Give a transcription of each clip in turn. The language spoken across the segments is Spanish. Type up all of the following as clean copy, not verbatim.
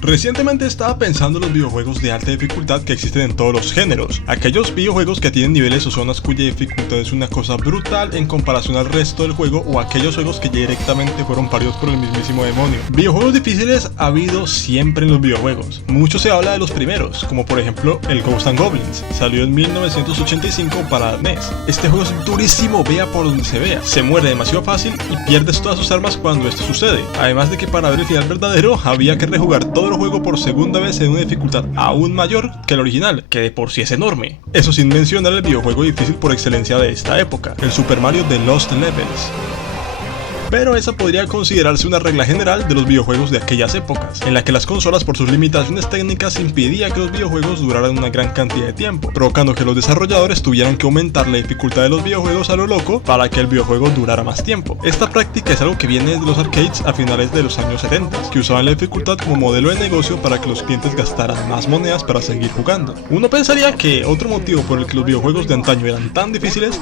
Recientemente estaba pensando en los videojuegos de alta dificultad que existen en todos los géneros, aquellos videojuegos que tienen niveles o zonas cuya dificultad es una cosa brutal en comparación al resto del juego, o aquellos juegos que ya directamente fueron paridos por el mismísimo demonio. Videojuegos difíciles ha habido siempre en los videojuegos. Mucho se habla de los primeros, como por ejemplo el Ghosts 'n Goblins, salió en 1985 para NES. Este juego es durísimo, vea por donde se vea, se muere demasiado fácil y pierdes todas sus armas cuando esto sucede, además de que para ver el final verdadero había que rejugar todo el juego por segunda vez en una dificultad aún mayor que el original, que de por sí es enorme. Eso sin mencionar el videojuego difícil por excelencia de esta época, el Super Mario The Lost Levels. Pero esa podría considerarse una regla general de los videojuegos de aquellas épocas, en la que las consolas por sus limitaciones técnicas impedían que los videojuegos duraran una gran cantidad de tiempo, provocando que los desarrolladores tuvieran que aumentar la dificultad de los videojuegos a lo loco para que el videojuego durara más tiempo. Esta práctica es algo que viene de los arcades a finales de los años 70, que usaban la dificultad como modelo de negocio para que los clientes gastaran más monedas para seguir jugando. Uno pensaría que otro motivo por el que los videojuegos de antaño eran tan difíciles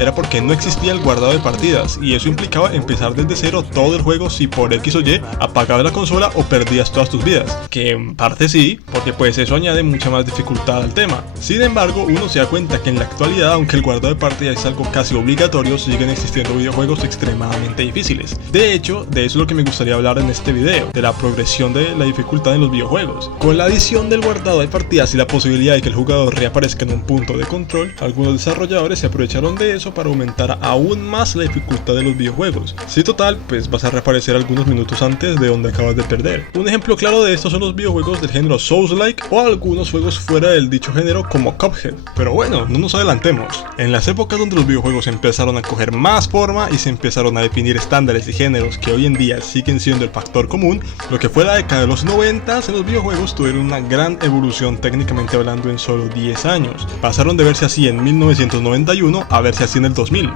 era porque no existía el guardado de partidas, y eso implicaba empezar desde cero todo el juego si por X o Y apagabas la consola o perdías todas tus vidas, que en parte sí, porque pues eso añade mucha más dificultad al tema. Sin embargo, uno se da cuenta que en la actualidad, aunque el guardado de partidas es algo casi obligatorio, siguen existiendo videojuegos extremadamente difíciles. De hecho, de eso es lo que me gustaría hablar en este video, de la progresión de la dificultad en los videojuegos. Con la adición del guardado de partidas y la posibilidad de que el jugador reaparezca en un punto de control, algunos desarrolladores se aprovecharon de eso para aumentar aún más la dificultad de los videojuegos. Si total, pues vas a reaparecer algunos minutos antes de donde acabas de perder. Un ejemplo claro de esto son los videojuegos del género Souls-like o algunos juegos fuera del dicho género como Cuphead. Pero bueno, no nos adelantemos. En las épocas donde los videojuegos empezaron a coger más forma y se empezaron a definir estándares y géneros que hoy en día siguen siendo el factor común, lo que fue la década de los 90 en los videojuegos tuvieron una gran evolución técnicamente hablando en solo 10 años. Pasaron de verse así en 1991 a verse así en el 2000.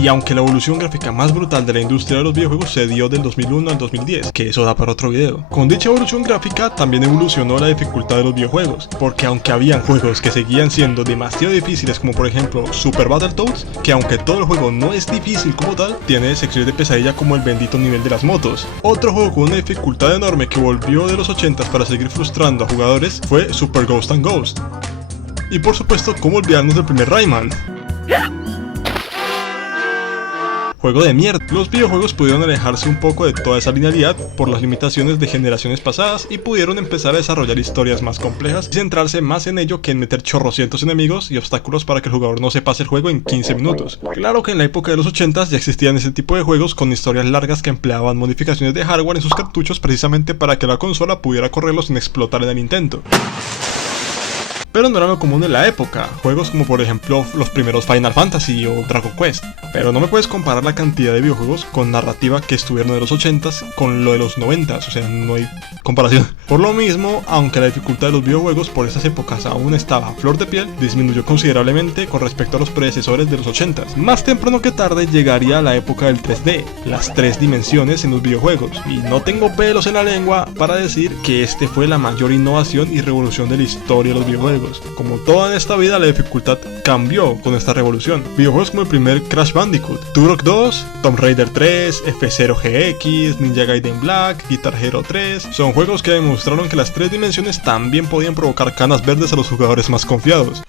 Y aunque la evolución gráfica más brutal de la industria de los videojuegos se dio del 2001 al 2010, que eso da para otro video. Con dicha evolución gráfica también evolucionó la dificultad de los videojuegos, porque aunque habían juegos que seguían siendo demasiado difíciles, como por ejemplo Super Battletoads, que aunque todo el juego no es difícil como tal, tiene secciones de pesadilla como el bendito nivel de las motos. Otro juego con una dificultad enorme que volvió de los 80s para seguir frustrando a jugadores fue Super Ghosts 'n Ghosts. Y por supuesto, ¿cómo olvidarnos del primer Rayman? Juego de mierda. Los videojuegos pudieron alejarse un poco de toda esa linealidad por las limitaciones de generaciones pasadas y pudieron empezar a desarrollar historias más complejas y centrarse más en ello que en meter chorrocientos enemigos y obstáculos para que el jugador no se pase el juego en 15 minutos. Claro que en la época de los 80s ya existían ese tipo de juegos con historias largas que empleaban modificaciones de hardware en sus cartuchos precisamente para que la consola pudiera correrlos sin explotar en el intento. Pero no era lo común en la época, juegos como por ejemplo los primeros Final Fantasy o Dragon Quest. Pero no me puedes comparar la cantidad de videojuegos con narrativa que estuvieron de los 80s con lo de los 90s, o sea, no hay comparación. Por lo mismo, aunque la dificultad de los videojuegos por esas épocas aún estaba a flor de piel, disminuyó considerablemente con respecto a los predecesores de los 80s. Más temprano que tarde llegaría la época del 3D, las 3 dimensiones en los videojuegos, y no tengo pelos en la lengua para decir que este fue la mayor innovación y revolución de la historia de los videojuegos. Como toda en esta vida, la dificultad cambió con esta revolución. Videojuegos como el primer Crash Bandicoot, Turok 2, Tomb Raider 3, F0 GX, Ninja Gaiden Black, Guitar Hero 3, son juegos que demostraron que las 3 dimensiones también podían provocar canas verdes a los jugadores más confiados.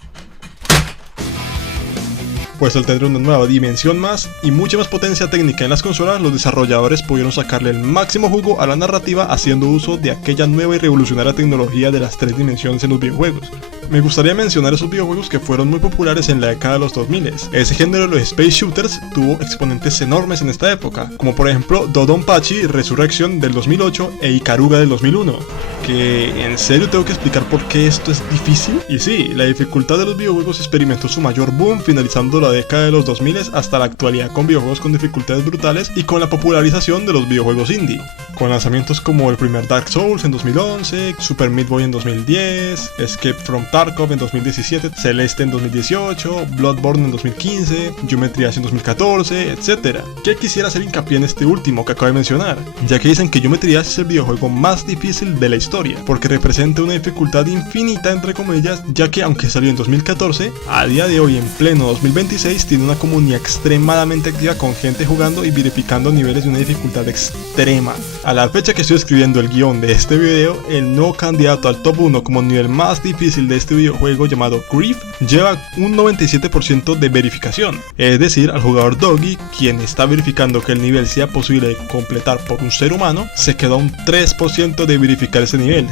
Pues al tener una nueva dimensión más y mucha más potencia técnica en las consolas, los desarrolladores pudieron sacarle el máximo jugo a la narrativa haciendo uso de aquella nueva y revolucionaria tecnología de las 3 dimensiones en los videojuegos. Me gustaría mencionar esos videojuegos que fueron muy populares en la década de los 2000. Ese género de los Space Shooters tuvo exponentes enormes en esta época, como por ejemplo Dodonpachi Resurrection del 2008 e Ikaruga del 2001. Que en serio tengo que explicar por qué esto es difícil. Y sí, la dificultad de los videojuegos experimentó su mayor boom finalizando la década de los 2000 hasta la actualidad con videojuegos con dificultades brutales y con la popularización de los videojuegos indie, con lanzamientos como el primer Dark Souls en 2011, Super Meat Boy en 2010, Escape from Tarkov en 2017, Celeste en 2018, Bloodborne en 2015, Geometry Dash en 2014, etc. Que quisiera hacer hincapié en este último que acabo de mencionar, ya que dicen que Geometry Dash es el videojuego más difícil de la historia, porque representa una dificultad infinita entre comillas, ya que aunque salió en 2014, a día de hoy en pleno 2026 tiene una comunidad extremadamente activa con gente jugando y verificando niveles de una dificultad extrema. A la fecha que estoy escribiendo el guión de este video, el nuevo candidato al top 1 como nivel más difícil de este videojuego llamado Grief lleva un 97% de verificación, es decir, al jugador Doggy, quien está verificando que el nivel sea posible de completar por un ser humano, se queda un 3% de verificar ese nivel.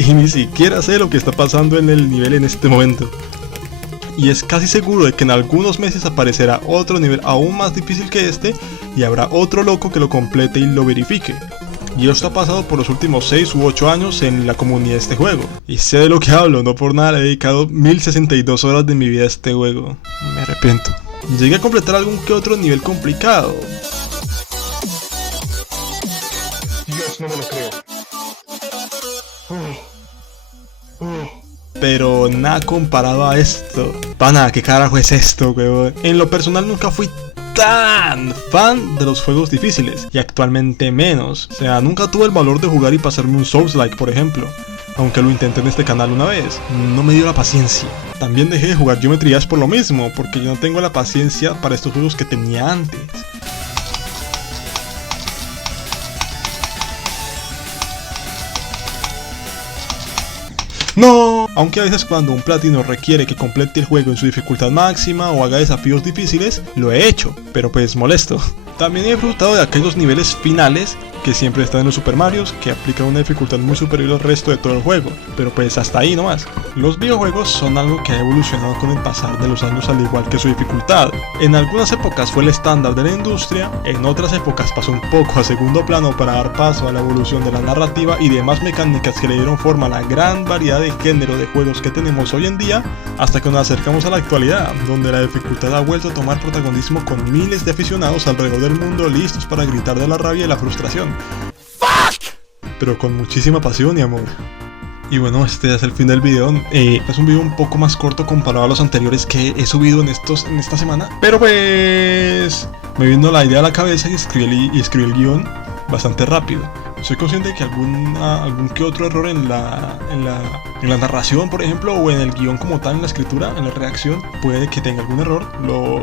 Y ni siquiera sé lo que está pasando en el nivel en este momento. Y es casi seguro de que en algunos meses aparecerá otro nivel aún más difícil que este y habrá otro loco que lo complete y lo verifique. Y esto ha pasado por los últimos 6 u 8 años en la comunidad de este juego. Y sé de lo que hablo, no por nada le he dedicado 1062 horas de mi vida a este juego. Me arrepiento. Llegué a completar algún que otro nivel complicado. Dios, no me lo creo. Pero nada comparado a esto. Pana, ¿qué carajo es esto, weón? En lo personal nunca fui tan fan de los juegos difíciles, y actualmente menos. O sea, nunca tuve el valor de jugar y pasarme un Souls-like, por ejemplo. Aunque lo intenté en este canal una vez, no me dio la paciencia. También dejé de jugar Geometry Dash por lo mismo, porque yo no tengo la paciencia para estos juegos que tenía antes. ¡No! Aunque a veces cuando un platino requiere que complete el juego en su dificultad máxima o haga desafíos difíciles, lo he hecho, pero pues molesto. También he disfrutado de aquellos niveles finales que siempre están en los Super Marios, que aplican una dificultad muy superior al resto de todo el juego, pero pues hasta ahí nomás. Los videojuegos son algo que ha evolucionado con el pasar de los años al igual que su dificultad. En algunas épocas fue el estándar de la industria, en otras épocas pasó un poco a segundo plano para dar paso a la evolución de la narrativa y demás mecánicas que le dieron forma a la gran variedad de género de juegos que tenemos hoy en día, hasta que nos acercamos a la actualidad, donde la dificultad ha vuelto a tomar protagonismo con miles de aficionados alrededor del mundo listos para gritar de la rabia y la frustración. Pero con muchísima pasión y amor. Y bueno, este es el fin del video. Es un video un poco más corto comparado a los anteriores que he subido en esta semana. Pero pues me vino la idea a la cabeza y escribí el guión bastante rápido. Soy consciente de que algún que otro error en la narración, por ejemplo, o en el guión como tal, en la escritura, en la redacción, puede que tenga algún error.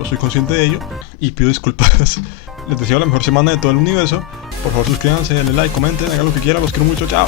Soy consciente de ello y pido disculpas. Les deseo la mejor semana de todo el universo. Por favor suscríbanse, denle like, comenten, hagan lo que quieran, los quiero mucho, chao.